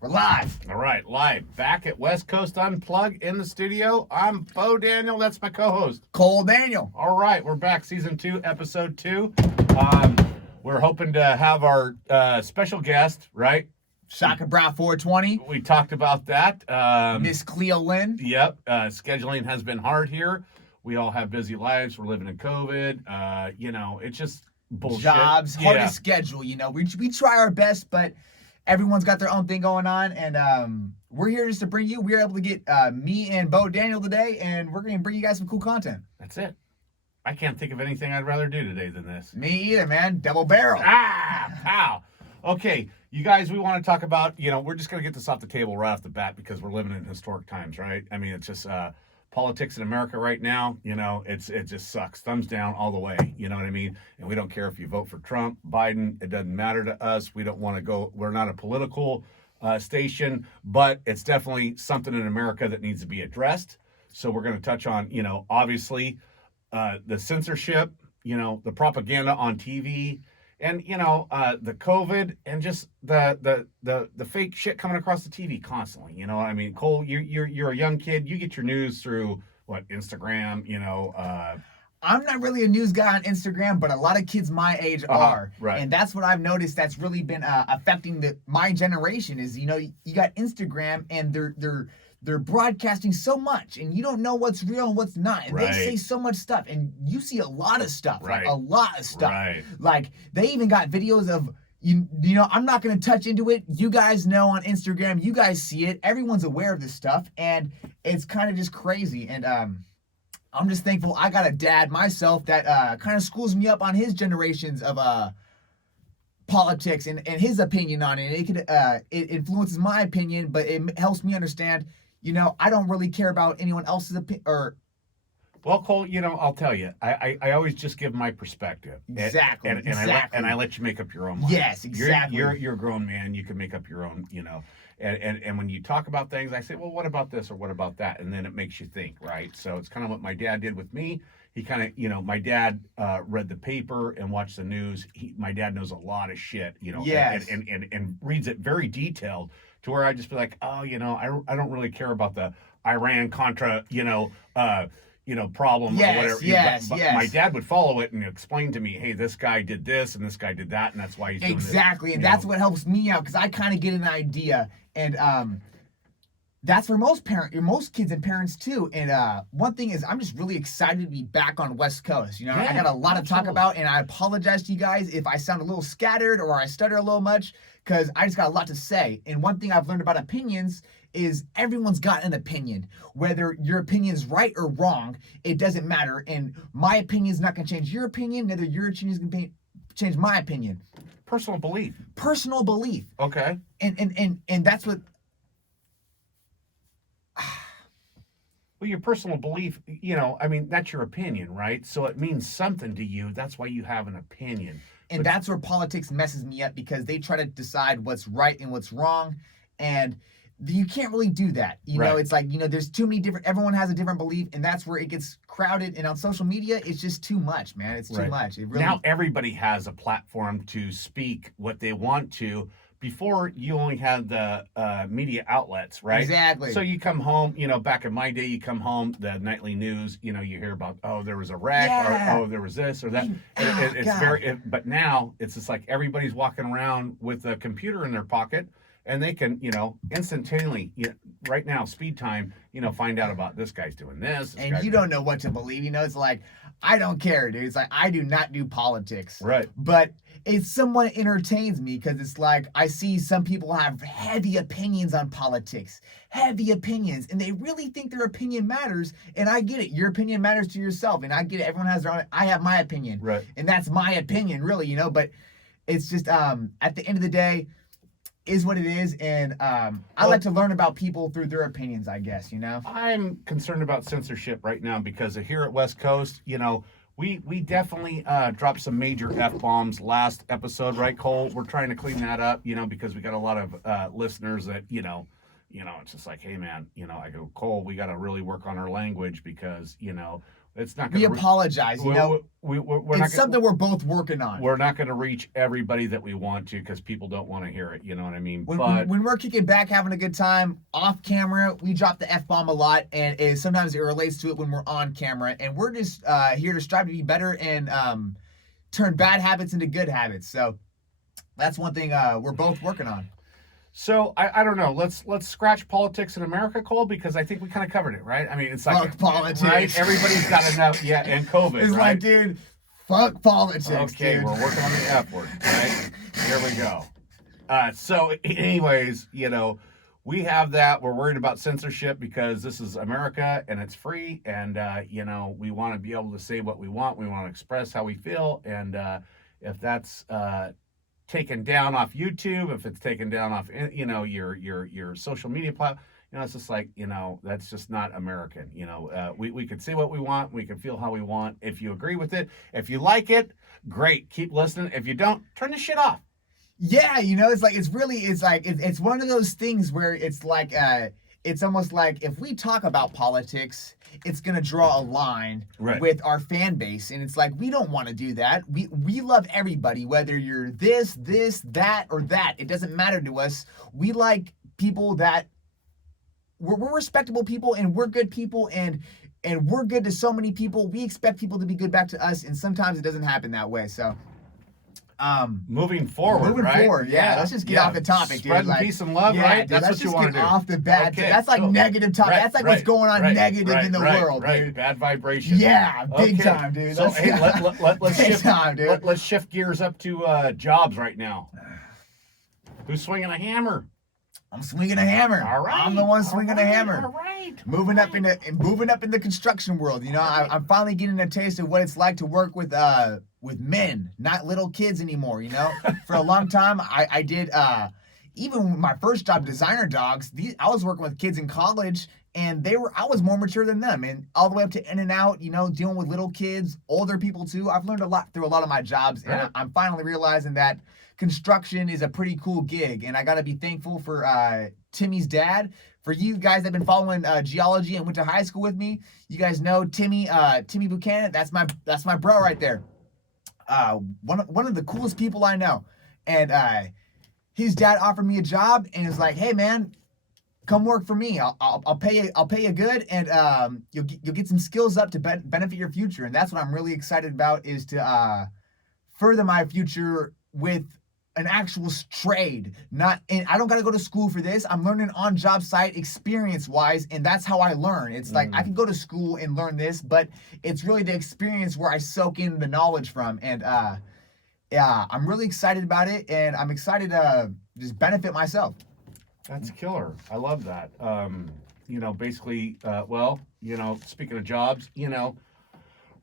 We're live. All right, live. Back at West Coast Unplugged in the studio. I'm Bo Daniel. That's my co-host. Cole Daniel. All right, we're back. Season 2, Episode 2. We're hoping to have our special guest, right? Shaka Brow 420. We talked about that. Miss Cleo Lynn. Yep. Scheduling has been hard here. We all have busy lives. We're living in COVID. It's just bullshit. Jobs, hard to schedule, We try our best, but everyone's got their own thing going on, and we're here just to bring you. We're able to get me and Bo Daniel today, and we're going to bring you guys some cool content. That's it. I can't think of anything I'd rather do today than this. Me either, man. Double barrel. Pow. Okay, you guys, we want to talk about, we're just going to get this off the table right off the bat because we're living in historic times, right? I mean, it's just politics in America right now, it just sucks. Thumbs down all the way, you know what I mean? And we don't care if you vote for Trump, Biden, it doesn't matter to us. We don't want to go, we're not a political station, but it's definitely something in America that needs to be addressed. So we're going to touch on, obviously, the censorship, the propaganda on TV, and the COVID, and just the fake shit coming across the TV constantly. I mean, Cole, you're a young kid. You get your news through what, Instagram? I'm not really a news guy on Instagram, but a lot of kids my age are, right. And that's what I've noticed. That's really been affecting my generation. Is you got Instagram, and they're broadcasting so much, and you don't know what's real and what's not. And right. They say so much stuff, and you see a lot of stuff, right. like a lot of stuff. Right. Like they even got videos of, I'm not going to touch into it. You guys know on Instagram, you guys see it. Everyone's aware of this stuff, and it's kind of just crazy. And I'm just thankful I got a dad myself that kind of schools me up on his generations of politics and his opinion on it. It influences my opinion, but it helps me understand. I don't really care about anyone else's opinion. Well, Cole, I'll tell you, I always just give my perspective. Exactly. And I let you make up your own mind. Yes, exactly. You're a grown man. You can make up your own, And when you talk about things, I say, well, what about this or what about that? And then it makes you think, right? So it's kind of what my dad did with me. He kind of, my dad read the paper and watched the news. My dad knows a lot of shit, Yes. and reads it very detailed to where I just be like, oh, I don't really care about the Iran-Contra, problem yes, or whatever. Yes, but yes. my dad would follow it and explain to me, hey, this guy did this and this guy did that, and that's why he's doing this. Exactly, and that's what helps me out, because I kind of get an idea, and that's for most kids and parents too. And one thing is, I'm just really excited to be back on West Coast. I got a lot to talk about, and I apologize to you guys if I sound a little scattered or I stutter a little much, because I just got a lot to say. And one thing I've learned about opinions is everyone's got an opinion. Whether your opinion is right or wrong, it doesn't matter. And my opinion is not going to change your opinion, neither your opinion is going to change my opinion. Personal belief. Okay. And that's what. Well, your personal belief, that's your opinion, right? So it means something to you. That's why you have an opinion. And that's where politics messes me up, because they try to decide what's right and what's wrong. And you can't really do that. It's like, there's too many everyone has a different belief, and that's where it gets crowded. And on social media, it's just too much, man. It's too much. It really... Now everybody has a platform to speak what they want to. Before, you only had the media outlets, right? Exactly. So you come home, back in my day, you come home, the nightly news, you hear about, oh, there was a wreck, or there was this or that. But now it's just like everybody's walking around with a computer in their pocket, and they can, instantaneously, right now, speed time, find out about this guy's doing this. And you don't know what to believe. It's like, I don't care, dude. It's like, I do not do politics. Right. But it somewhat entertains me, because it's like, I see some people have heavy opinions on politics. Heavy opinions. And they really think their opinion matters. And I get it. Your opinion matters to yourself. And I get it. Everyone has their own. I have my opinion. Right. And that's my opinion, really, But it's just, at the end of the day, is what it is, and I like to learn about people through their opinions, I guess, I'm concerned about censorship right now, because here at West Coast, we definitely dropped some major F-bombs last episode, right, Cole? We're trying to clean that up, because we got a lot of listeners that, it's just like, hey, man, I go, Cole, we got to really work on our language, because, It's not We going to. apologize. You know, We're it's something we're both working on. We're not going to reach everybody that we want to because people don't want to hear it. You know what I mean? When we're kicking back, having a good time off camera, we drop the F-bomb a lot, and sometimes it relates to it when we're on camera. And we're just here to strive to be better and turn bad habits into good habits. So that's one thing we're both working on. So I don't know. Let's scratch politics in America, Cole, because I think we kind of covered it, right? I mean, it's like fuck politics, right? Everybody's got enough, yeah, and COVID. It's right? like, dude, fuck politics. Okay, dude. we're working on the F word, right? Here we go. So, anyways, you know, we have that. We're worried about censorship because this is America and it's free, and you know, we want to be able to say what we want. We want to express how we feel, and if that's taken down off YouTube, if it's taken down off, you know, your social media platform, you know, it's just like, you know, that's just not American. You know, we can say what we want, we can feel how we want. If you agree with it, if you like it, great, keep listening. If you don't, turn the shit off. Yeah, you know, it's one of those things where it's like it's almost like if we talk about politics, it's gonna draw a line with our fan base, and it's like we don't want to do that. We love everybody, whether you're this, that, or that. It doesn't matter to us. We like people that we're respectable people, and we're good people, and we're good to so many people. We expect people to be good back to us, and sometimes it doesn't happen that way. So. Moving forward, yeah. Let's just get off the topic, dude. Spreading peace and love, right? Dude, That's what you want to do. Off the bat. Okay, That's like negative talk. That's like what's going on negative in the world, right. dude. Bad vibrations. Yeah, big time, dude. So hey, let's shift. Time, dude. Let's shift gears up to jobs right now. Who's swinging a hammer? I'm swinging a hammer. All right. I'm the one swinging a hammer. All right. Moving up in the construction world. You know, I'm finally getting a taste of what it's like to work with men, not little kids anymore. You know, for a long time I did even my first job, designer dogs. I was working with kids in college, and I was more mature than them, and all the way up to in and out. You know, dealing with little kids, older people too. I've learned a lot through a lot of my jobs, and I'm finally realizing that construction is a pretty cool gig, and I got to be thankful for Timmy's dad. For you guys that have been following geology and went to high school with me, you guys know Timmy Buchanan. That's my bro right there. One of the coolest people I know, and his dad offered me a job and is like, "Hey man, come work for me. I'll pay you good, and you'll get some skills up to benefit your future." And that's what I'm really excited about, is to further my future with an actual trade. And I don't got to go to school for this. I'm learning on job site experience wise, and that's how I learn. It's like I can go to school and learn this, but it's really the experience where I soak in the knowledge from. And yeah, I'm really excited about it, and I'm excited to just benefit myself. That's killer. I love that. You know, basically, well, you know, speaking of jobs, you know,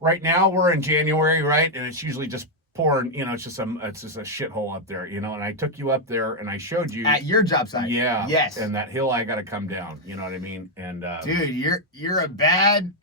right now we're in January, right? And it's usually just pouring, you know, it's just a shithole up there, you know. And I took you up there and I showed you at your job site. Yeah. Yes. And that hill I got to come down. You know what I mean? And dude, you're a bad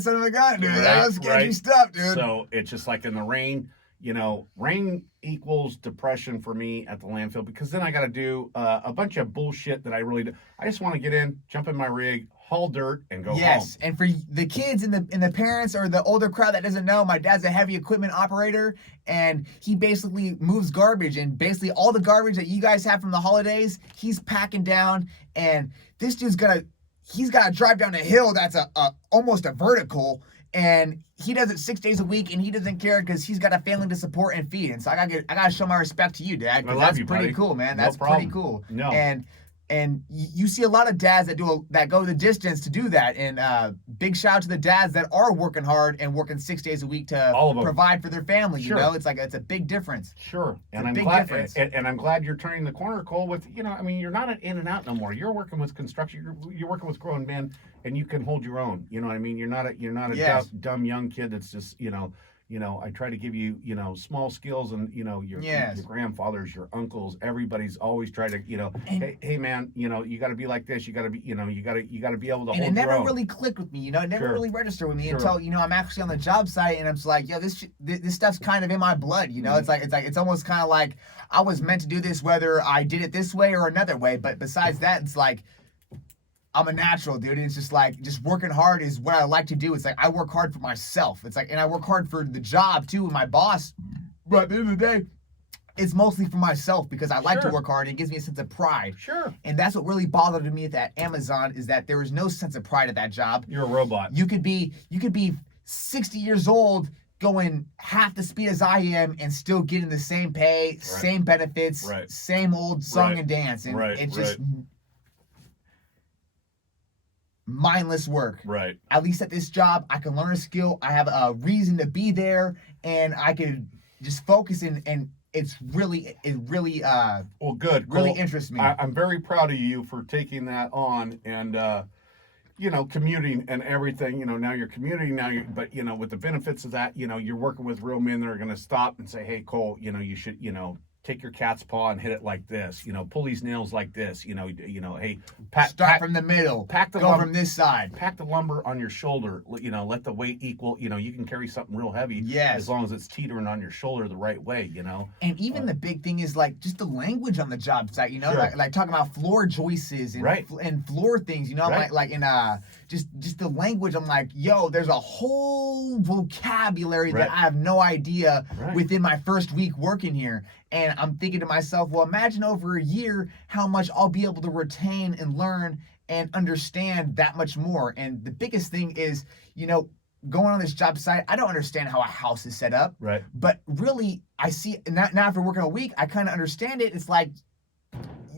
son of a gun, dude. That's sketchy stuff, dude. So it's just like in the rain. You know, rain equals depression for me at the landfill, because then I got to do a bunch of bullshit that I really do. I just want to get in, jump in my rig, haul dirt, and go home. Yes, and for the kids and the parents or the older crowd that doesn't know, my dad's a heavy equipment operator, and he basically moves garbage, and basically all the garbage that you guys have from the holidays, he's packing down, and this dude's he's got to drive down a hill that's almost a vertical. And he does it 6 days a week, and he doesn't care because he's got a family to support and feed. And so I gotta show my respect to you, Dad. I love that's you, pretty buddy. cool, man. No That's problem. pretty cool. No. And you see a lot of dads that go the distance to do that. And big shout out to the dads that are working hard and working 6 days a week to provide for their family. Sure. You know, it's a big difference. Sure. It's and a big glad, difference. and I'm glad you're turning the corner, Cole. With, you know, I mean, you're not an in and out no more. You're working with construction. You're working with grown men, and you can hold your own. You know what I mean? You're not a Yes. dumb young kid that's just, you know, I try to give you, you know, small skills, and, you know, your grandfathers, your uncles, everybody's always tried to, you know, hey man, you know, you got to be like this. You got to be, you know, you got to be able to hold your own. And it never really clicked with me, you know. It never really registered with me until, you know, I'm actually on the job site, and I'm just like, yo, this stuff's kind of in my blood, you know. It's almost kind of like I was meant to do this, whether I did it this way or another way. But besides that, it's like I'm a natural, dude. And it's just like, just working hard is what I like to do. It's like, I work hard for myself. It's like, and I work hard for the job too, and my boss. But at the end of the day, it's mostly for myself because I like to work hard and it gives me a sense of pride. Sure. And that's what really bothered me at that Amazon is that there was no sense of pride at that job. You're a robot. You could be 60 years old going half the speed as I am and still getting the same pay, same benefits, same old song and dance. And it's just mindless work. Right. At least at this job, I can learn a skill. I have a reason to be there and I can just focus and it really well, good. Really Cole, interests me. I'm very proud of you for taking that on and commuting and everything. Now you're commuting but with the benefits of that, you're working with real men that are going to stop and say, hey, Cole, you should, take your cat's paw and hit it like this. Pull these nails like this. Hey, start from the middle. Go from this side. Pack the lumber on your shoulder. Let the weight equal. You can carry something real heavy. Yes. As long as it's teetering on your shoulder the right way. And even the big thing is like just the language on the job site. Like talking about floor joists and and floor things. I'm like in just the language. I'm like, yo, there's a whole vocabulary that I have no idea within my first week working here. And I'm thinking to myself, well, imagine over a year how much I'll be able to retain and learn and understand that much more. And the biggest thing is, going on this job site, I don't understand how a house is set up. Right. But really, I see, now after working a week, I kind of understand it. It's like,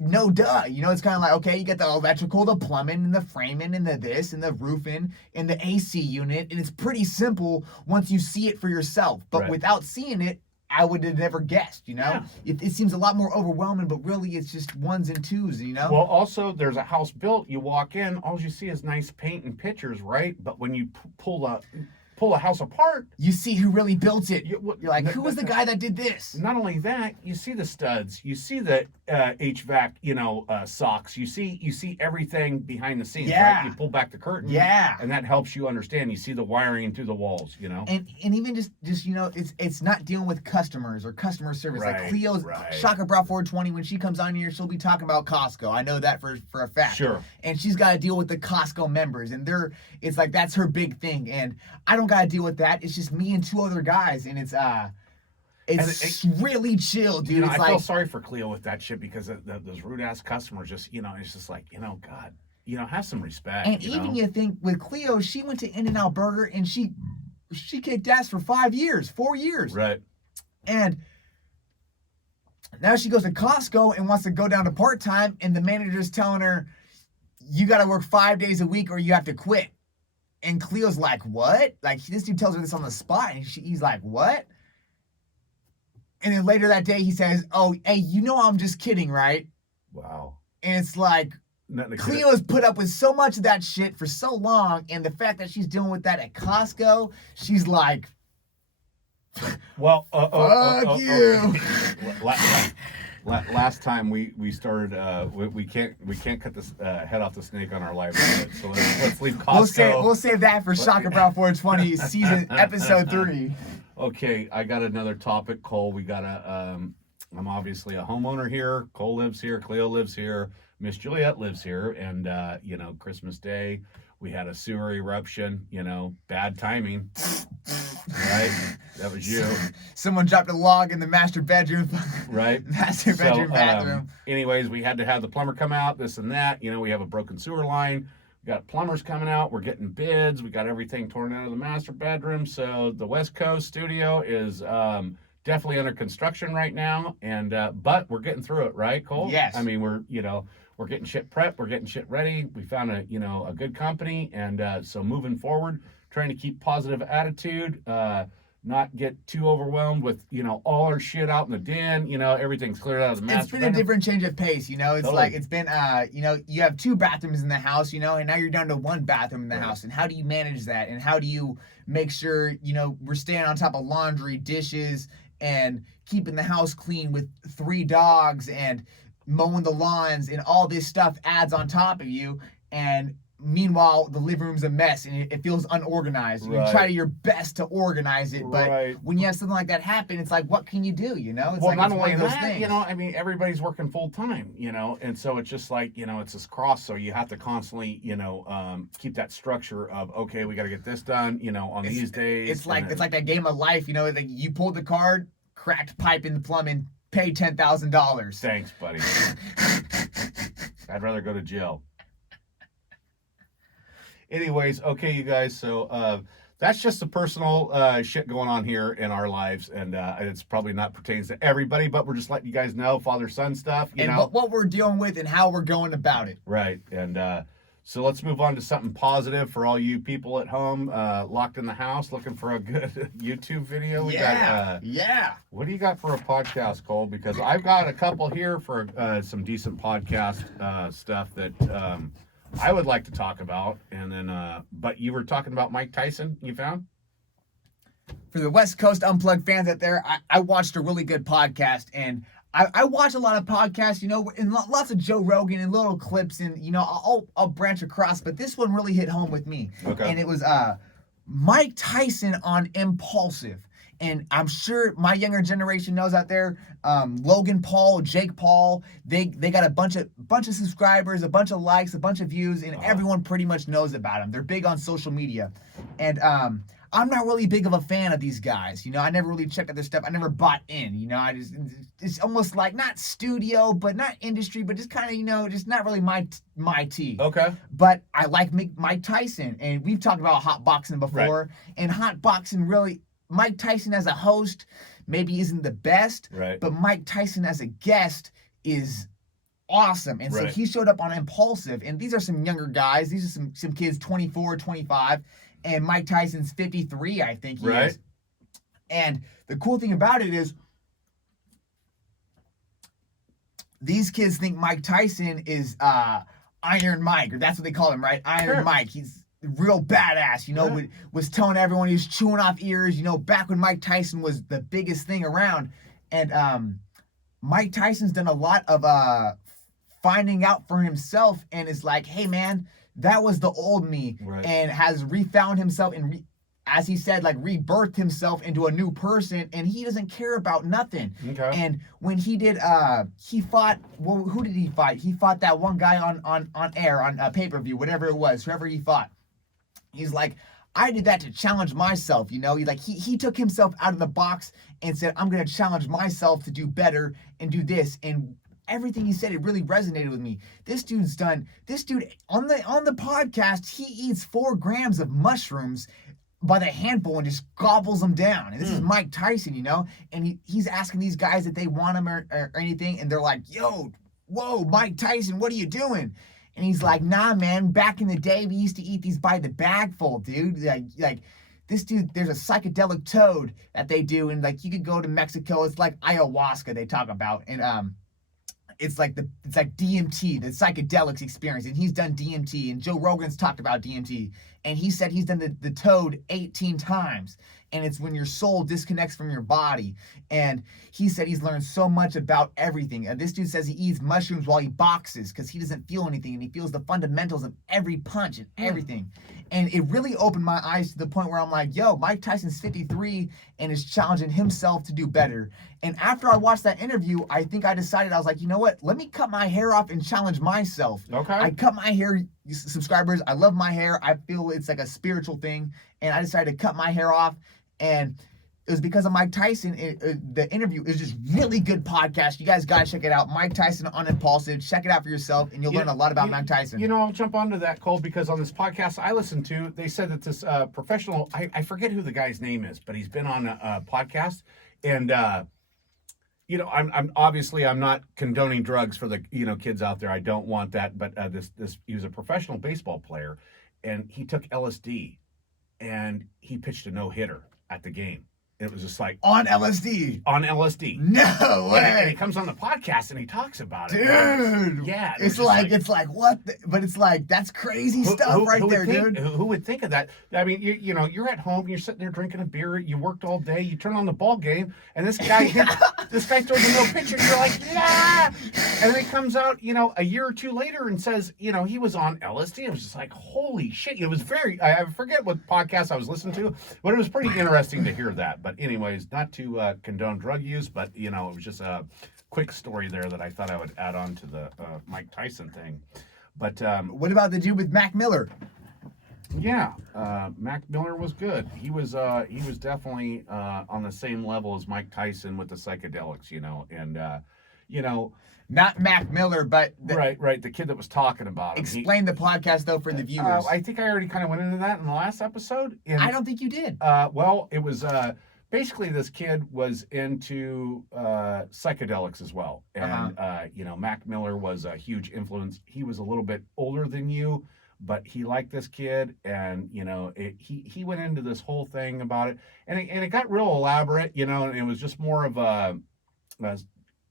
no duh. It's kind of like, okay, you get the electrical, the plumbing, and the framing, and the this, and the roofing, and the AC unit. And it's pretty simple once you see it for yourself. But without seeing it, I would have never guessed, Yeah. It seems a lot more overwhelming, but really it's just ones and twos, Well, also, there's a house built. You walk in, all you see is nice paint and pictures, right? But when you pull a house apart, you see who really built it. You're like, who was the guy that did this? Not only that, you see the studs, you see the HVAC, socks, you see everything behind the scenes. Yeah. Right? You pull back the curtain. Yeah. And that helps you understand. You see the wiring through the walls. And even just it's not dealing with customers or customer service. Like Cleo's Shaka Bra 420, when she comes on here, she'll be talking about Costco. I know that for a fact. Sure. And she's got to deal with the Costco members, and it's like that's her big thing. And I don't got to deal with that. It's just me and two other guys, and it's really chill, dude. It's I feel sorry for Cleo with that shit because those rude ass customers just, it's just like, God, have some respect. And even you think with Cleo, she went to In-N-Out Burger and she kicked ass for 4 years. Right. And now she goes to Costco and wants to go down to part-time, and the manager's telling her, you got to work 5 days a week or you have to quit. And Cleo's like, what? Like, this dude tells her this on the spot, and he's like, what? And then later that day, he says, oh, hey, I'm just kidding, right? Wow. And it's like, Cleo has put up with so much of that shit for so long, and the fact that she's dealing with that at Costco, she's like, well, fuck you. Last time we started, we can't cut this head off the snake on our live road, so let's leave Costco. We'll save that for Shaka Bra 420 season episode 3. Okay, I got another topic, Cole. We got I'm obviously a homeowner here. Cole lives here. Cleo lives here. Miss Juliet lives here, and Christmas Day we had a sewer eruption. Bad timing. Right? That was you. Someone dropped a log in the master bedroom. Right? Master bedroom bathroom. Anyways, we had to have the plumber come out, this and that. We have a broken sewer line. We got plumbers coming out. We're getting bids. We got everything torn out of the master bedroom. So the West Coast studio is definitely under construction right now. And but we're getting through it, right, Cole? Yes. I mean, we're getting shit prepped. We're getting shit ready. We found a good company. And so moving forward, trying to keep positive attitude, not get too overwhelmed with, all our shit out in the den, everything's cleared out of the master It's been a different change of pace, It's totally. Like, it's been, you have 2 bathrooms in the house, and now you're down to 1 bathroom in the house. And how do you manage that? And how do you make sure, we're staying on top of laundry, dishes, and keeping the house clean with 3 dogs and mowing the lawns, and all this stuff adds on top of you. And meanwhile, the living room's a mess and it feels unorganized. You try your best to organize it, but when you have something like that happen, it's like, what can you do? You know, it's well, like not it's only one of those that, things. you know, I mean, everybody's working full time, you know, and so it's just like, you know, it's this cross. So you have to constantly, you know, keep that structure of, okay, we got to get this done, you know, on these days. It's like that game of life, you know, like you pulled the card, cracked pipe in the plumbing, pay $10,000. Thanks, buddy. I'd rather go to jail. Anyways, okay, you guys. So that's just the personal shit going on here in our lives, and it's probably not pertains to everybody, but we're just letting you guys know father-son stuff, you know, what we're dealing with and how we're going about it. Right, and so let's move on to something positive for all you people at home, locked in the house, looking for a good YouTube video. We got, What do you got for a podcast, Cole? Because I've got a couple here for some decent podcast stuff that I would like to talk about. And then, but you were talking about Mike Tyson, you found? For the West Coast Unplugged fans out there, I watched a really good podcast, and I watch a lot of podcasts, you know, and lots of Joe Rogan and little clips, and, you know, I'll branch across, but this one really hit home with me. Okay. And it was Mike Tyson on Impulsive. And I'm sure my younger generation knows out there, Logan Paul, Jake Paul, they got a bunch of subscribers, a bunch of likes, a bunch of views, and everyone pretty much knows about them. They're big on social media. And I'm not really big of a fan of these guys. You know, I never really checked out their stuff. I never bought in, you know, it's almost like not studio, but not industry, but just kind of, you know, just not really my tea. Okay. But I like Mike Tyson, and we've talked about hot boxing before, and hot boxing really, Mike Tyson as a host maybe isn't the best, but Mike Tyson as a guest is awesome. And so he showed up on Impulsive, and these are some younger guys. These are some kids, 24, 25, and Mike Tyson's 53, I think he is. And the cool thing about it is these kids think Mike Tyson is Iron Mike, or that's what they call him, right? Iron Mike. He's real badass, you know, was telling everyone he was chewing off ears, you know, back when Mike Tyson was the biggest thing around. And Mike Tyson's done a lot of finding out for himself, and is like, hey man, that was the old me, and has refound himself and as he said, like rebirthed himself into a new person, and he doesn't care about nothing. And when he did, he fought, well, who did he fight? He fought that one guy on air, on pay-per-view, whatever it was, whoever he fought. He's like, I did that to challenge myself, you know? He took himself out of the box and said, I'm going to challenge myself to do better and do this. And everything he said, it really resonated with me. This dude on the podcast, he eats 4 grams of mushrooms by the handful and just gobbles them down. And this is Mike Tyson, you know? And he's asking these guys if they want him or anything, and they're like, whoa, Mike Tyson, what are you doing? And he's like, nah, man, back in the day, we used to eat these by the bagful, dude. Like this dude, there's a psychedelic toad that they do, and like you could go to Mexico, it's like ayahuasca they talk about, and it's like DMT, the psychedelics experience, and he's done DMT, and Joe Rogan's talked about DMT, and he said he's done the toad 18 times, and it's when your soul disconnects from your body, and he said he's learned so much about everything. And this dude says he eats mushrooms while he boxes because he doesn't feel anything, and he feels the fundamentals of every punch and everything. And it really opened my eyes to the point where I'm like, yo, Mike Tyson's 53 and is challenging himself to do better. And after I watched that interview, I think I decided, I was like, you know what? Let me cut my hair off and challenge myself. I cut my hair, subscribers. I love my hair. I feel it's like a spiritual thing. And I decided to cut my hair off. And it was because of Mike Tyson. The interview is just really good podcast. You guys got to check it out. Mike Tyson on Impulsive. Check it out for yourself, and you'll learn a lot about Mike Tyson. You know, I'll jump onto that, Cole, because on this podcast I listened to, they said that this professional, I forget who the guy's name is, but he's been on a podcast. And, you know, I'm obviously I'm not condoning drugs for the, you know, kids out there. I don't want that. But he was a professional baseball player, and he took LSD, and he pitched a no-hitter at the game. It was just like On LSD. on LSD. No way. And he comes on the podcast and he talks about it. Dude. Yeah. It's like what? But it's like, that's crazy stuff right there, dude. Who would think of that? I mean, you know, you're at home, you're sitting there drinking a beer, you worked all day, you turn on the ball game, and this guy this guy throws a no pitch, and you're like, yeah. And then he comes out, you know, a year or two later and says, you know, he was on LSD. It was just like, holy shit. It was I forget what podcast I was listening to, but it was pretty interesting to hear that. But anyways, not to condone drug use, but, you know, it was just a quick story there that I thought I would add on to the Mike Tyson thing. But what about the dude with Mac Miller? Yeah, Mac Miller was good. He was definitely on the same level as Mike Tyson with the psychedelics, you know, and you know, not Mac Miller, but right, the kid that was talking about him. Explain the podcast though for the viewers. I think I already kind of went into that in the last episode. I don't think you did. Well, it was basically this kid was into psychedelics as well, and you know, Mac Miller was a huge influence. He was a little bit older than you, but he liked this kid, and you know, he went into this whole thing about it, and it got real elaborate, you know, and it was just more of a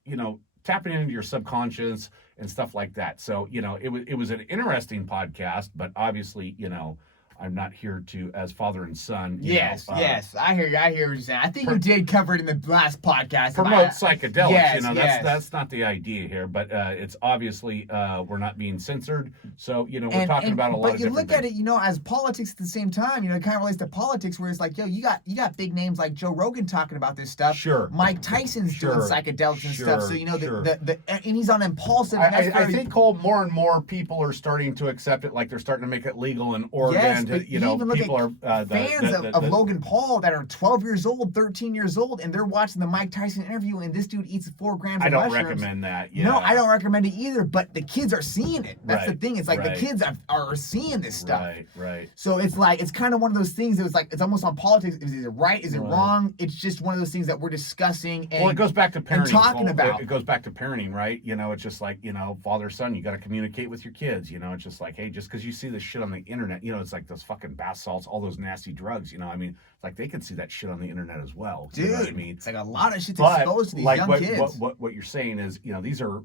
you know, tapping into your subconscious and stuff like that. So, you know, it was an interesting podcast, but obviously, you know, I'm not here to, as father and son. Yes. I hear you. I hear what you're saying. I think you did cover it in the last podcast. Promote psychedelics. Yes, you know, that's not the idea here, but it's obviously we're not being censored. So, you know, we're talking about a lot of different But you look at it, you know, as politics at the same time, you know, it kind of relates to politics where it's like, yo, you got big names like Joe Rogan talking about this stuff. Sure. Mike Tyson's doing psychedelics and stuff. So, you know, and he's on Impulsive. I think, Cole, more and more people are starting to accept it, like they're starting to make it legal in Oregon. Yes, to, you know, people are fans of Logan Paul that are 12 years old, 13 years old, and they're watching the Mike Tyson interview, and this dude eats 4 grams of mushrooms. I don't recommend that. Yeah. No, I don't recommend it either, but the kids are seeing it. That's the thing. It's like the kids are seeing this stuff. Right. So it's like, it's kind of one of those things that was like, it's almost on politics. Is it right? Is it wrong? It's just one of those things that we're discussing and it goes back to parenting. Talking about. It goes back to parenting, right? You know, it's just like, you know, father, son, you got to communicate with your kids. You know, it's just like, hey, just because you see this shit on the internet, you know, it's like those fucking bath salts, all those nasty drugs, you know, I mean, like they could see that shit on the internet as well. Dude, you know what I mean? It's like a lot of shit's exposed to these young kids. What you're saying is, you know, these are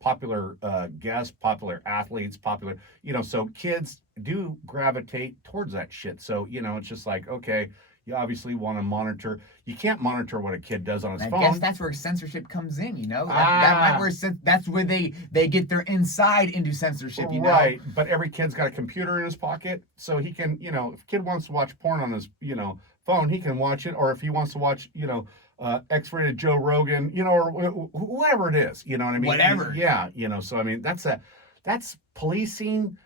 popular guests, popular athletes, popular, you know, so kids do gravitate towards that shit. So, you know, it's just like, okay, you obviously want to monitor. You can't monitor what a kid does on his phone. I guess that's where censorship comes in, you know? That's where they get their inside into censorship, you know? Right, but every kid's got a computer in his pocket, so he can, you know, if a kid wants to watch porn on his, you know, phone, he can watch it, or if he wants to watch, you know, X-rated Joe Rogan, you know, or whoever it is, you know what I mean? Whatever. Yeah, you know, so I mean, that's policing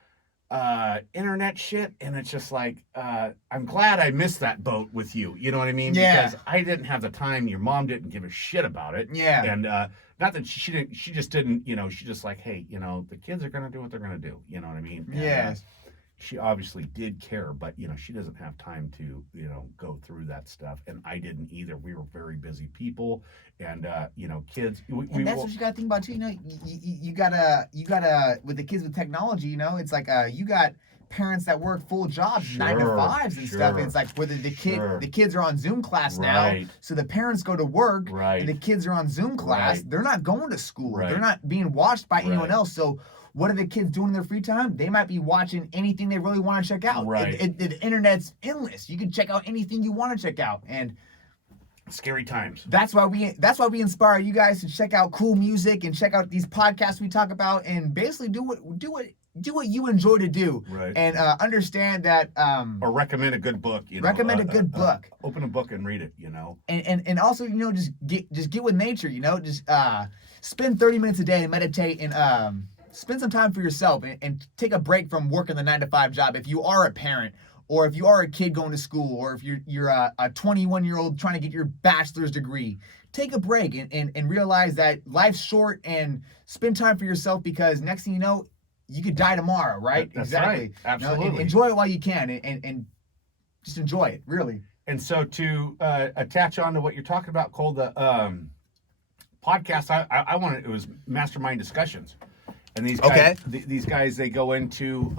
internet shit, and it's just like I'm glad I missed that boat with you. You know what I mean? Yeah. Because I didn't have the time. Your mom didn't give a shit about it. Yeah. And not that she didn't. She just didn't. You know. She just like, hey, you know, the kids are gonna do what they're gonna do. You know what I mean? Yeah. She obviously did care, but you know, she doesn't have time to, you know, go through that stuff, and I didn't either. We were very busy people, and you know, kids. And that's what you gotta think about too. You know, you gotta with the kids with technology. You know, it's like you got parents that work full jobs, 9 to 5s and stuff. And it's like whether the kids are on Zoom class now, so the parents go to work, and the kids are on Zoom class. They're not going to school. They're not being watched by anyone else. So what are the kids doing in their free time? They might be watching anything they really want to check out. The internet's endless. You can check out anything you want to check out, and scary times. That's why we inspire you guys to check out cool music and check out these podcasts we talk about, and basically do what you enjoy to do, and understand that. Or recommend a good book. You know, recommend a good book. Open a book and read it. You know, and also, you know, just get with nature. You know, just spend 30 minutes a day and meditate, and spend some time for yourself, and take a break from working the 9 to 5 job. If you are a parent, or if you are a kid going to school, or if you're a 21-year-old trying to get your bachelor's degree, take a break and realize that life's short, and spend time for yourself, because next thing you know, you could die tomorrow, right? That's exactly. Right. Absolutely. You know, enjoy it while you can, and just enjoy it, really. And so to attach on to what you're talking about, Cole, the podcast, I wanted, it was mastermind discussions. And these guys, these guys, they go into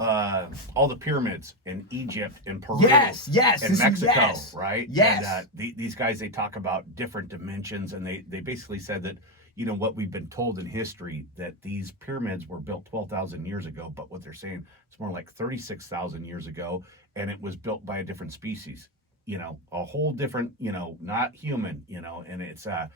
all the pyramids in Egypt and Peru, yes, and Mexico, right? Yes. And these guys, they talk about different dimensions, and they basically said that, you know, what we've been told in history, that these pyramids were built 12,000 years ago, but what they're saying, it's more like 36,000 years ago, and it was built by a different species, you know, a whole different, you know, not human, you know, and it's that,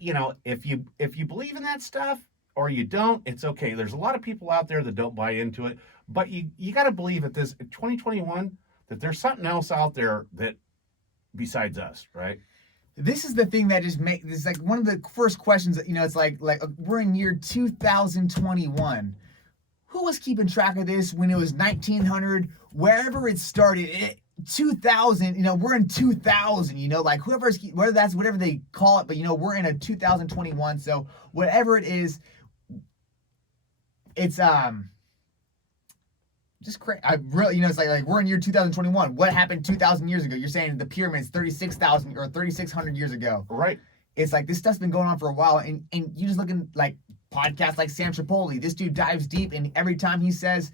you know, if you believe in that stuff, or you don't, it's okay. There's a lot of people out there that don't buy into it, but you got to believe at this 2021 that there's something else out there that besides us, right? This is the thing that just makes this like one of the first questions that, you know, it's like we're in year 2021. Who was keeping track of this when it was 1900, wherever it started? 2000, you know, we're in 2000, you know, like whatever they call it, but you know, we're in a 2021, so whatever it is, it's just crazy. I really, you know, it's like we're in year 2021. What happened 2,000 years ago? You're saying the pyramids 36,000 or 3,600 years ago. Right. It's like this stuff's been going on for a while, and you just looking like podcasts like Sam Tripoli. This dude dives deep, and every time he says,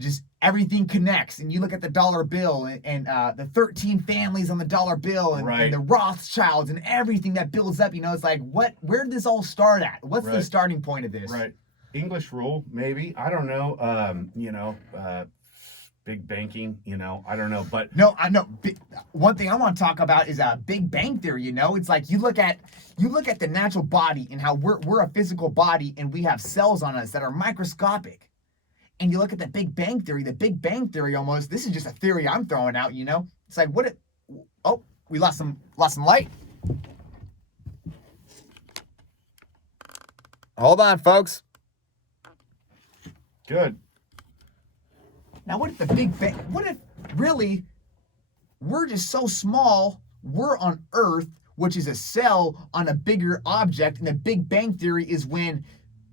just everything connects. And you look at the dollar bill and the 13 families on the dollar bill and the Rothschilds and everything that builds up. You know, it's like, where did this all start at? What's the starting point of this? Right. English rule, maybe. I don't know. You know, big banking, you know, I don't know. But no, I know. One thing I want to talk about is Big Bang Theory. You know, it's like you look at the natural body and how we're a physical body and we have cells on us that are microscopic. And you look at the Big Bang Theory almost, this is just a theory I'm throwing out, you know? It's like, we lost some light. Hold on, folks. Good. Now, what if really, we're just so small, we're on Earth, which is a cell on a bigger object, and the Big Bang Theory is when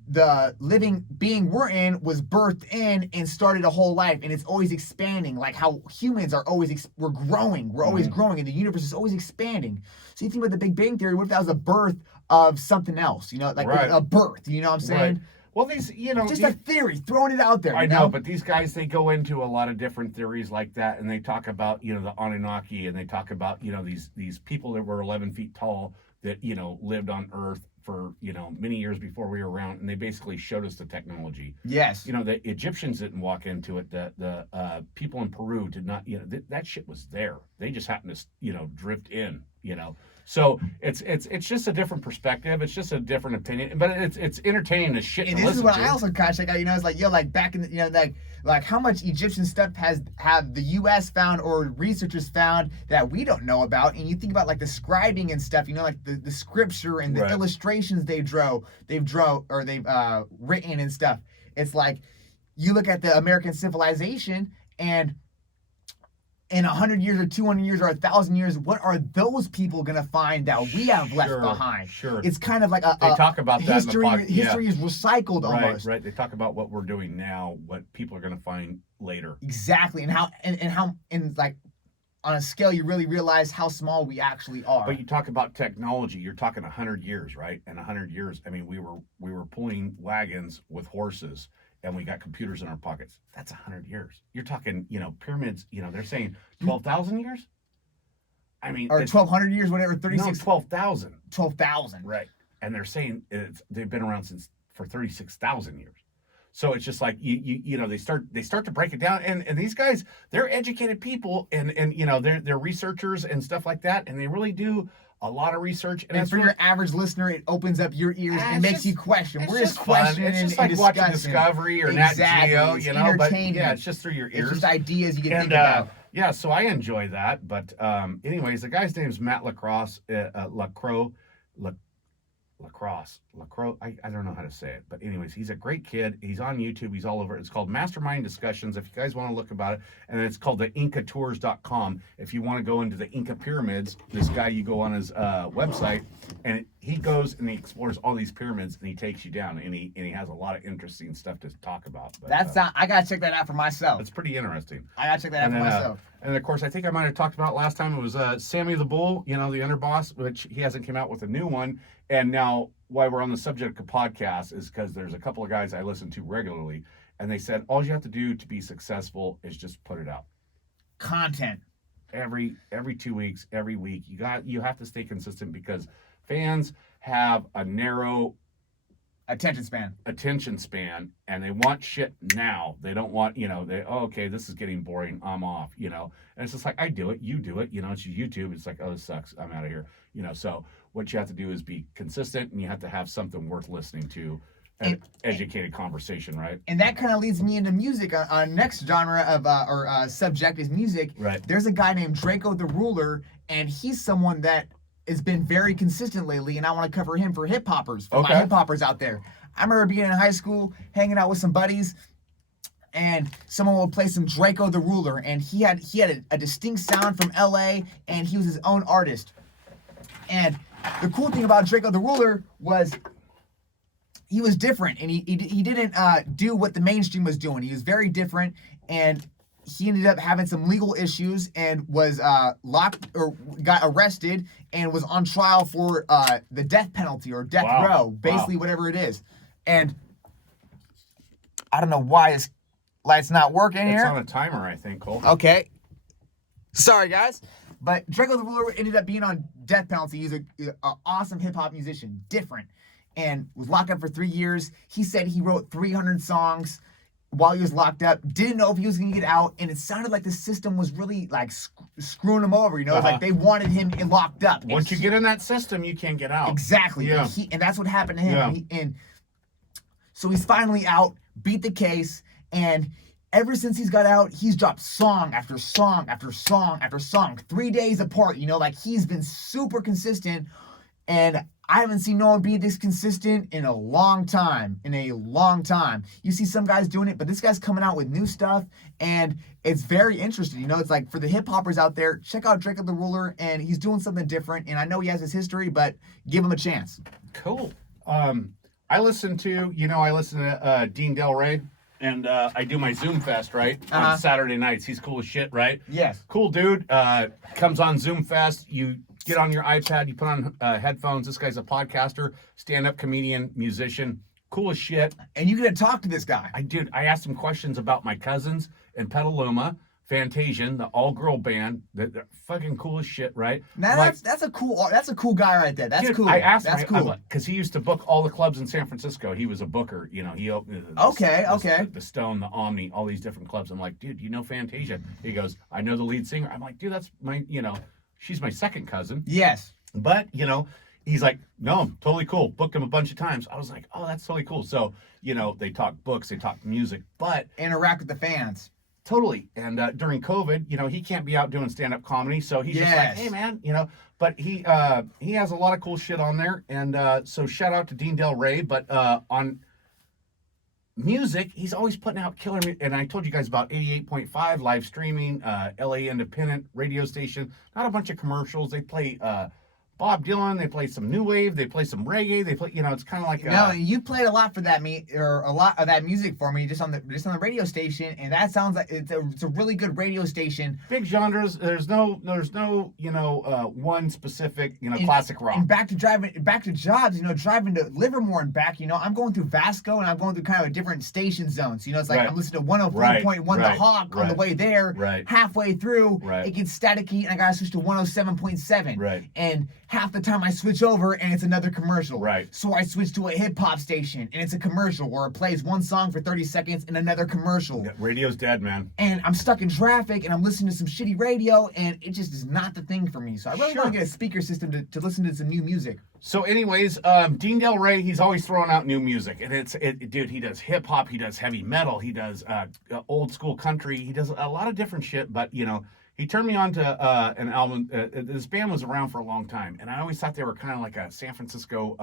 the living being we're in was birthed in and started a whole life, and it's always expanding, like how humans are always we're growing, always growing, and the universe is always expanding. So you think about the Big Bang Theory, what if that was a birth of something else, you know, like a birth, you know what I'm saying? Right. Well, these, you know, just a theory, throwing it out there. I know, but these guys, they go into a lot of different theories like that, and they talk about, you know, the Anunnaki, and they talk about, you know, these people that were 11 feet tall that, you know, lived on Earth for, you know, many years before we were around, and they basically showed us the technology. Yes. You know, the Egyptians didn't walk into it. The people in Peru did not, you know, that shit was there. They just happened to, you know, drift in, you know. So it's just a different perspective. It's just a different opinion, but it's entertaining as shit. And this is what I also kind of check out. You know, it's like, yo, like back in the, you know, like how much Egyptian stuff have the U.S. found or researchers found that we don't know about. And you think about like the scribing and stuff. You know, like the scripture and the illustrations they've written and stuff. It's like you look at the American civilization and in 100 years or 200 years or 1,000 years, what are those people going to find that we have left behind? Sure. It's kind of like they talk about history. That in the history is recycled almost. Right. They talk about what we're doing now, what people are going to find later. Exactly, and how like on a scale you really realize how small we actually are. But you talk about technology. You're talking 100 years, right? And 100 years. I mean, we were pulling wagons with horses. And we got computers in our pockets. That's 100 years. You're talking, you know, pyramids, you know, they're saying 12,000 years? I mean... Or 1,200 years, whatever, 36... No, 12,000. 12,000. Right. And they're saying they've been around for 36,000 years. So it's just like, you know, they start to break it down. And these guys, they're educated people and you know, they're researchers and stuff like that. And they really do a lot of research, and for your average listener, it opens up your ears and makes you question. We're just questioning. It's just like watching Discovery or Nat Geo, you know. But yeah, it's just through your ears. It's just ideas you can think about. Yeah, so I enjoy that. But anyways, the guy's name's Matt Lacrosse, Lacrosse. I don't know how to say it, but anyways, he's a great kid. He's on YouTube. He's all over. It's called Mastermind Discussions. If you guys want to look about it, and it's called the IncaTours.com. If you want to go into the Inca pyramids, this guy, you go on his website, and he goes and he explores all these pyramids, and he takes you down, and he has a lot of interesting stuff to talk about. But, I gotta check that out for myself. It's pretty interesting. I gotta check that out for myself. And of course, I think I might have talked about last time. It was Sammy the Bull, you know, the underboss, which he hasn't come out with a new one. And now why we're on the subject of podcasts is because there's a couple of guys I listen to regularly, and they said all you have to do to be successful is just put it out. Content. Every 2 weeks, every week. You have to stay consistent because fans have a narrow attention span, and they want shit now. They don't want, okay, this is getting boring, I'm off, and it's just like, I do it, you do it, it's YouTube, it's like, oh, this sucks, I'm out of here, so what you have to do is be consistent, and you have to have something worth listening to, an educated conversation, right? And that kind of leads me into music. Our next genre of subject is music. Right. There's a guy named Draco the Ruler, and he's someone that has been very consistent lately, and I want to cover him for hip hoppers, for my hip hoppers out there. I remember being in high school, hanging out with some buddies, and someone would play some Draco the Ruler, and he had a distinct sound from LA, and he was his own artist. And the cool thing about Draco the Ruler was he was different, and he didn't do what the mainstream was doing. He was very different, and he ended up having some legal issues and was got arrested and was on trial for the death penalty or death row, basically whatever it is. And I don't know why this light's not working here. It's on a timer, I think, Cole. Okay. Sorry, guys. But Draco the Ruler ended up being on death penalty. He's an awesome hip-hop musician, different, and was locked up for 3 years. He said he wrote 300 songs while he was locked up, didn't know if he was going to get out, and it sounded like the system was really like screwing him over, like they wanted him locked up. Once you get in that system, you can't get out. Exactly. Yeah. And that's what happened to him. Yeah. So he's finally out, beat the case, and ever since he's got out, he's dropped song after song after song after song, 3 days apart, like he's been super consistent, and I haven't seen no one be this consistent in a long time. You see some guys doing it, but this guy's coming out with new stuff, and it's very interesting. It's like for the hip hoppers out there, check out Draco the Ruler, and he's doing something different. And I know he has his history, but give him a chance. Cool. I listen to Dean Del Rey, and I do my Zoom Fest, right? On Saturday nights. He's cool as shit, right? Yes. Cool dude. Comes on Zoom Fest. You get on your iPad, you put on headphones. This guy's a podcaster, stand-up comedian, musician, cool as shit. And you get to talk to this guy. I asked him questions about my cousins in Petaluma, Fantasian, the all-girl band. They're fucking cool as shit, right? Now that's a cool guy right there. That's cool. I asked him, that's cool. Because he used to book all the clubs in San Francisco. He was a booker. He opened the Stone, the Omni, all these different clubs. I'm like, dude, you know Fantasia? He goes, I know the lead singer. I'm like, dude, that's my, she's my second cousin. Yes. But, he's like, no, totally cool. Booked him a bunch of times. I was like, oh, that's totally cool. So, they talk books, they talk music, but interact with the fans. Totally. And during COVID, he can't be out doing stand-up comedy. So he's just like, hey, man, but he has a lot of cool shit on there. And so shout out to Dean Del Rey. But on music, he's always putting out killer music. And I told you guys about 88.5 live streaming, LA independent radio station. Not a bunch of commercials. They play Bob Dylan, they play some new wave, they play some reggae, they play, it's kind of like you played a lot for that a lot of that music for me just on the radio station, and that sounds like it's a really good radio station. Big genres. There's no one specific classic rock. And back to jobs, driving to Livermore and back, I'm going through Vasco and I'm going through kind of a different station zones. It's like I'm listening to 104.1 The Hawk on the way there. Right. Halfway through, it gets staticky and I gotta switch to 107.7. Right. And half the time I switch over and it's another commercial. Right. So I switch to a hip hop station and it's a commercial where it plays one song for 30 seconds and another commercial. Yeah, radio's dead, man. And I'm stuck in traffic and I'm listening to some shitty radio and it just is not the thing for me. So I really want to get a speaker system to listen to some new music. So anyways, Dean Del Rey, he's always throwing out new music. And dude, he does hip hop, he does heavy metal, he does old school country, he does a lot of different shit, but he turned me on to an album. This band was around for a long time, and I always thought they were kind of like a San Francisco,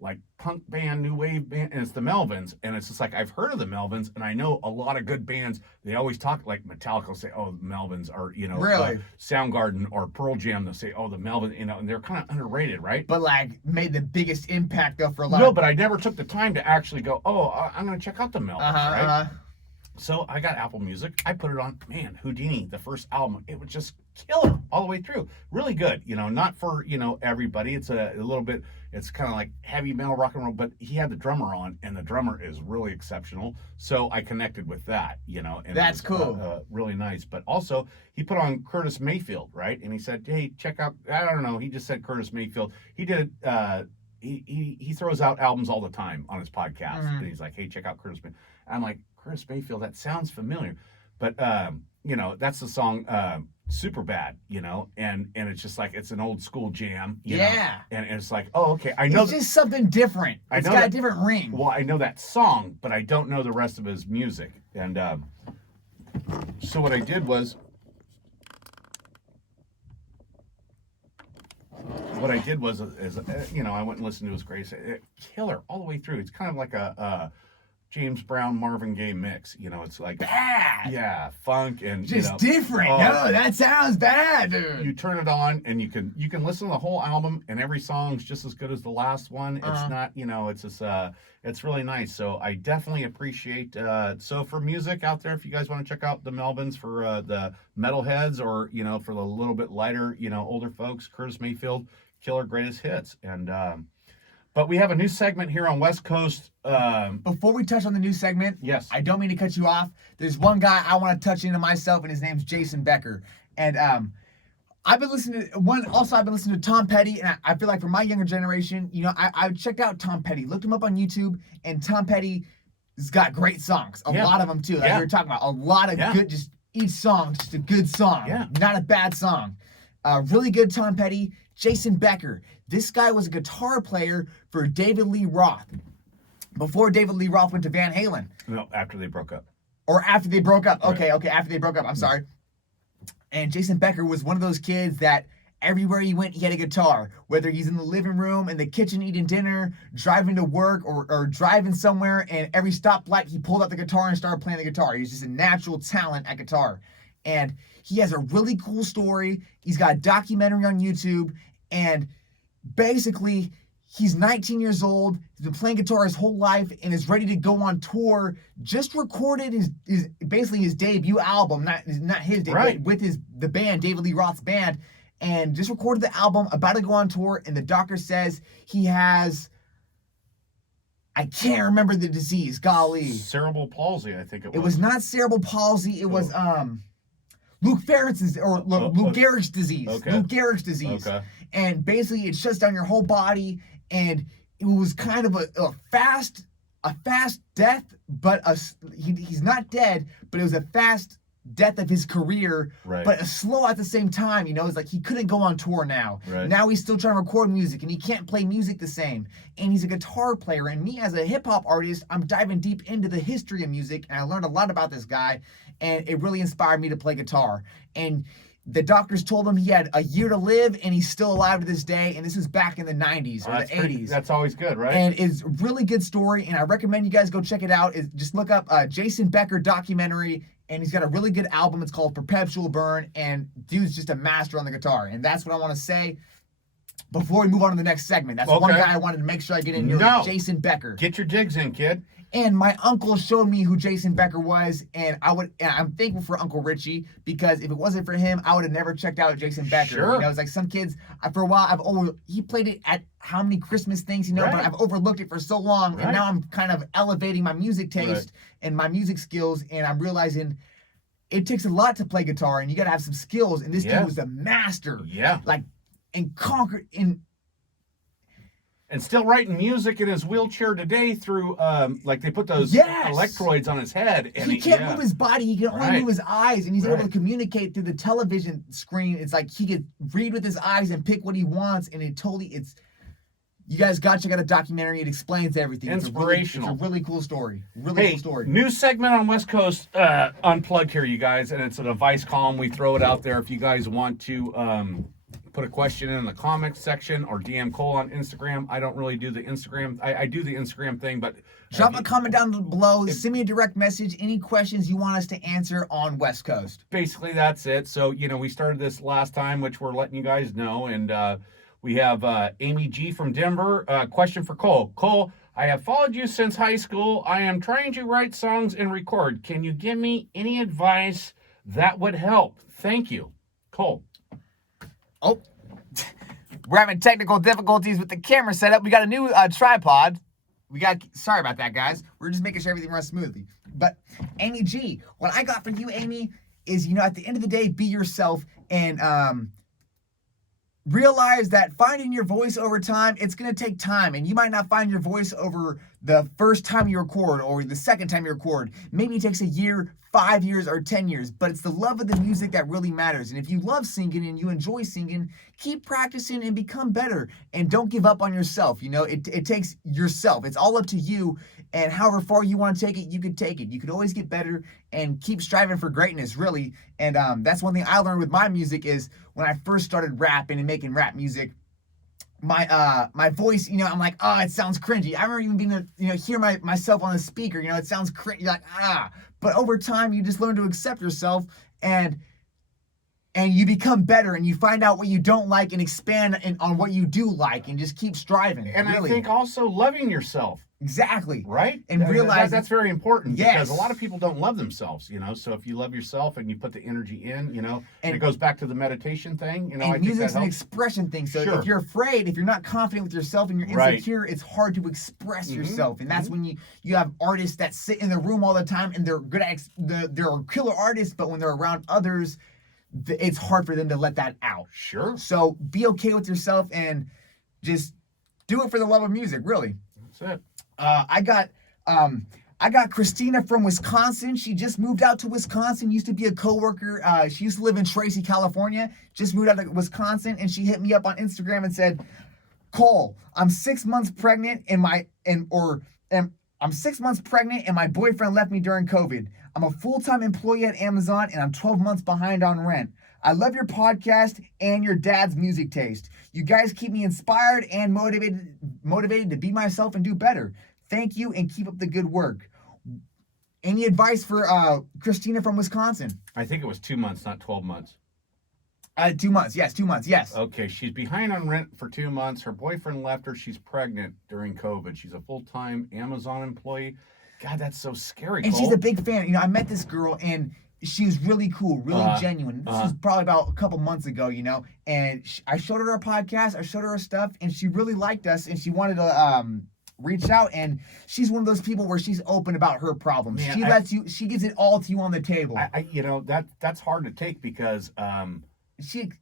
like punk band, new wave band, and it's the Melvins. And it's just like, I've heard of the Melvins, and I know a lot of good bands. They always talk, like Metallica will say, oh, the Melvins, or, really? Soundgarden or Pearl Jam, they'll say, oh, the Melvins, and they're kind of underrated, right? But made the biggest impact, though, for a lot. No, but I never took the time to actually go, oh, I'm going to check out the Melvins, right? So I got Apple Music. I put it on. Man, Houdini, the first album, it was just killer all the way through. Really good. Not for everybody. It's a little bit. It's kind of like heavy metal, rock and roll. But he had the drummer on, and the drummer is really exceptional. So I connected with that. And That's it was, cool. really nice. But also he put on Curtis Mayfield, right? And he said, "Hey, check out." I don't know. He just said Curtis Mayfield. He did. He throws out albums all the time on his podcast, and he's like, "Hey, check out Curtis Mayfield." I'm like, Curtis Mayfield, that sounds familiar, but that's the song "Super Bad," and it's just like it's an old school jam, Yeah. and it's like, oh, okay, I know it's just something different. It's got a different ring. Well, I know that song, but I don't know the rest of his music, and so what I did was. I went and listened to his greatest, killer all the way through. It's kind of like a James Brown Marvin Gaye mix. It's like bad. Yeah, funk and just different. No, that sounds bad, dude. You turn it on and you can listen to the whole album, and every song's just as good as the last one. It's not, it's just it's really nice. So I definitely appreciate. So for music out there, if you guys want to check out the Melvins for the metalheads, or for the little bit lighter, older folks, Curtis Mayfield, killer greatest hits. And but we have a new segment here on West Coast. Before we touch on the new segment, yes, I don't mean to cut you off. There's one guy I want to touch into myself, and his name's Jason Becker. And I've been listening to Tom Petty, and I feel like for my younger generation, I checked out Tom Petty, looked him up on YouTube, and Tom Petty's got great songs. A lot of them too. Like we were talking about, a lot of good. Just each song, just a good song. Yeah. Not a bad song. Really good Tom Petty. Jason Becker. This guy was a guitar player for David Lee Roth before David Lee Roth went to Van Halen. No, after they broke up. Or after they broke up. Right. Okay, after they broke up. I'm sorry. And Jason Becker was one of those kids that everywhere he went, he had a guitar. Whether he's in the living room, in the kitchen eating dinner, driving to work, or driving somewhere, and every stoplight, he pulled out the guitar and started playing the guitar. He's just a natural talent at guitar. And he has a really cool story. He's got a documentary on YouTube, and basically, he's 19 years old. He's been playing guitar his whole life and is ready to go on tour. Just recorded his basically his debut album, not his debut, right, but with the band, David Lee Roth's band, and just recorded the album, about to go on tour, and the doctor says he has, I can't remember the disease, golly. Cerebral palsy, I think it was. It was not cerebral palsy, it was Lou Gehrig's disease. Okay. Lou Gehrig's disease. Okay. And basically it shuts down your whole body, and it was kind of a fast death, but he's not dead, but it was a fast death of his career, right, but a slow at the same time. It's like he couldn't go on tour now. Right. Now he's still trying to record music, and he can't play music the same. And he's a guitar player, and me as a hip hop artist, I'm diving deep into the history of music, and I learned a lot about this guy, and it really inspired me to play guitar. And the doctors told him he had a year to live, and he's still alive to this day. And this was back in the 90s or the 80s. That's always good, right? And it's a really good story, and I recommend you guys go check it out. Just look up Jason Becker documentary, and he's got a really good album. It's called Perpetual Burn, and dude's just a master on the guitar. And that's what I want to say before we move on to the next segment. That's one guy I wanted to make sure I get in here. Jason Becker. Get your digs in, kid. And my uncle showed me who Jason Becker was, and I'm thankful for Uncle Richie, because if it wasn't for him, I would have never checked out Jason Becker. Sure. It's like some kids, for a while, he played it at how many Christmas things, right, but I've overlooked it for so long, right, and now I'm kind of elevating my music taste and my music skills, and I'm realizing it takes a lot to play guitar, and you got to have some skills, and this dude was a master. Yeah. And conquered in... And still writing music in his wheelchair today through, they put those electrodes on his head. And he can't move his body. He can only move his eyes, and he's able to communicate through the television screen. It's like he could read with his eyes and pick what he wants, and you guys got to check out a documentary. It explains everything. Inspirational. It's a really cool story. Cool story. New segment on West Coast Unplugged here, you guys, and it's an advice column. We throw it out there if you guys want to put a question in the comments section or DM Cole on Instagram. I don't really do the Instagram. I do the Instagram thing, but... Drop a comment down below. Send me a direct message. Any questions you want us to answer on West Coast. Basically, that's it. So, we started this last time, which we're letting you guys know, and we have Amy G from Denver. Question for Cole. Cole, I have followed you since high school. I am trying to write songs and record. Can you give me any advice that would help? Thank you. Cole. Oh, we're having technical difficulties with the camera setup. We got a new tripod. Sorry about that, guys. We're just making sure everything runs smoothly. But Amy G, what I got for you, Amy, is, at the end of the day, be yourself and realize that finding your voice over time, it's going to take time, and you might not find your voice over the first time you record or the second time you record. Maybe it takes a year, 5 years, or 10 years, but it's the love of the music that really matters. And if you love singing and you enjoy singing, keep practicing and become better, and don't give up on yourself. It takes yourself. It's all up to you, and however far you want to take it, you could take it. You could always get better and keep striving for greatness, really. And that's one thing I learned with my music is when I first started rapping and making rap music, my voice, I'm like, it sounds cringy. I remember even being hear myself on the speaker, it sounds cringy, you're like, But over time, you just learn to accept yourself, and you become better, and you find out what you don't like and expand on what you do like, and just keep striving. And really. I think also loving yourself. Exactly. Right? And realize that's very important. Yes. Because a lot of people don't love themselves, So if you love yourself and you put the energy in, and it goes back to the meditation thing, And I think music's that an helps. expression thing. So Sure. if you're afraid, if you're not confident with yourself and you're insecure, it's hard to express yourself. And that's when you have artists that sit in the room all the time and they're good at they're killer artists, but when they're around others, it's hard for them to let that out. Sure. So be okay with yourself and just do it for the love of music, really. That's it. I got Christina from Wisconsin. She just moved out to Wisconsin. Used to be a coworker. She used to live in Tracy, California. Just moved out to Wisconsin, and she hit me up on Instagram and said, "Cole, I'm 6 months pregnant, and I'm 6 months pregnant, and my boyfriend left me during COVID. I'm a full-time employee at Amazon, and I'm 12 months behind on rent. I love your podcast and your dad's music taste. You guys keep me inspired and motivated to be myself and do better. Thank you, and keep up the good work." Any advice for Christina from Wisconsin? I think it was 2 months, not 12 months. 2 months, yes, 2 months, yes. Okay, she's behind on rent for 2 months. Her boyfriend left her. She's pregnant during COVID. She's a full-time Amazon employee. God, that's so scary, And Cole. she's a big fan. I met this girl, and she was really cool, really genuine. This was probably about a couple months ago, and I showed her our podcast, I showed her our stuff, and she really liked us, and she wanted to reach out, and she's one of those people where she's open about her problems. Man, she gives it all to you on the table. That's hard to take because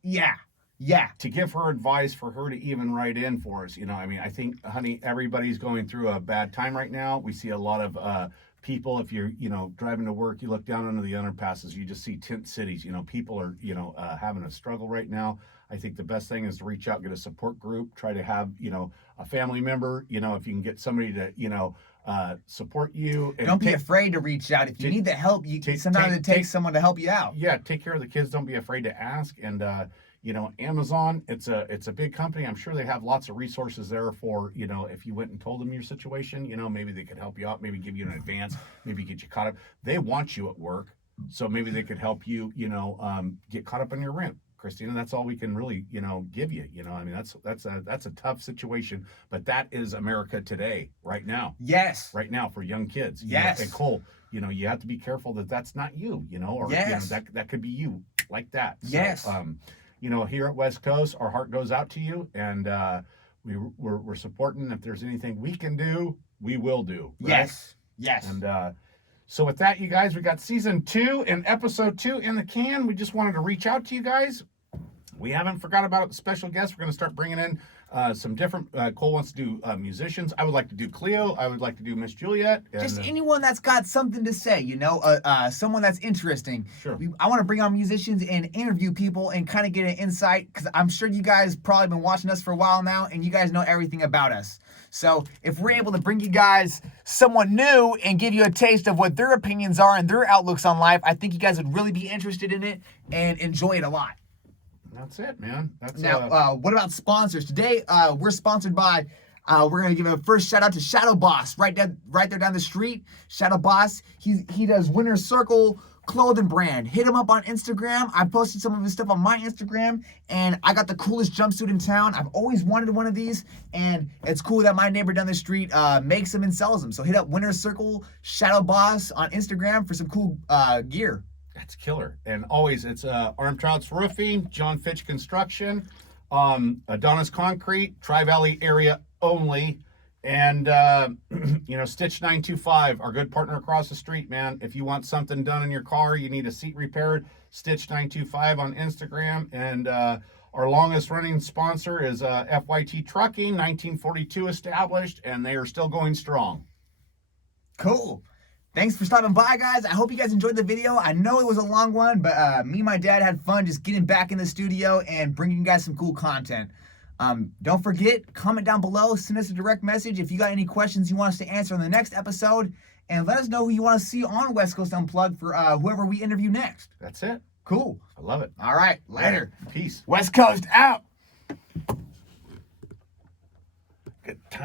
yeah. to give her advice for her to even write in for us, I think, honey, everybody's going through a bad time right now. We see a lot of people, if you're, driving to work, you look down under the underpasses, you just see tent cities. People are, having a struggle right now. I think the best thing is to reach out, get a support group, try to have, a family member, if you can get somebody to, support you. And don't be afraid to reach out. If you need the help, sometimes it takes someone to help you out. Yeah, take care of the kids. Don't be afraid to ask. And, Amazon, it's a big company. I'm sure they have lots of resources there for, if you went and told them your situation, maybe they could help you out, maybe give you an advance, maybe get you caught up. They want you at work, so maybe they could help you, get caught up on your rent. Christina, that's all we can really, give you. That's a tough situation, but that is America today, right now. Yes. Right now for young kids. Yes. And Cole, you have to be careful that that's not you, or yes. That could be you like that. So, yes. Here at West Coast, our heart goes out to you, and we're supporting. If there's anything we can do, we will do. Right? Yes. And so with that, you guys, we got season 2 and episode 2 in the can. We just wanted to reach out to you guys. We haven't forgot about the special guests. We're going to start bringing in some different. Cole wants to do musicians. I would like to do Cleo. I would like to do Miss Juliet. And, just anyone that's got something to say, someone that's interesting. Sure. I want to bring on musicians and interview people and kind of get an insight, because I'm sure you guys probably been watching us for a while now, and you guys know everything about us. So if we're able to bring you guys someone new and give you a taste of what their opinions are and their outlooks on life, I think you guys would really be interested in it and enjoy it a lot. That's it, man. Now, what about sponsors? Today, we're sponsored by We're gonna give a first shout out to Shadow Boss right there down the street. Shadow Boss, he does Winter Circle clothing brand. Hit him up on Instagram. I posted some of his stuff on my Instagram, and I got the coolest jumpsuit in town. I've always wanted one of these, and it's cool that my neighbor down the street makes them and sells them. So hit up Winter Circle Shadow Boss on Instagram for some cool gear. That's killer. And always, it's Armtrouts Roofing, John Fitch Construction, Adonis Concrete, Tri-Valley area only, and Stitch 925, our good partner across the street, man. If you want something done in your car, you need a seat repaired, Stitch 925 on Instagram. And our longest running sponsor is FYT Trucking, 1942 established, and they are still going strong. Cool. Thanks for stopping by, guys. I hope you guys enjoyed the video. I know it was a long one, but me and my dad had fun just getting back in the studio and bringing you guys some cool content. Don't forget, comment down below, send us a direct message if you got any questions you want us to answer in the next episode, and let us know who you want to see on West Coast Unplugged for whoever we interview next. That's it. Cool. I love it. All right, later. Peace. West Coast out. Good time.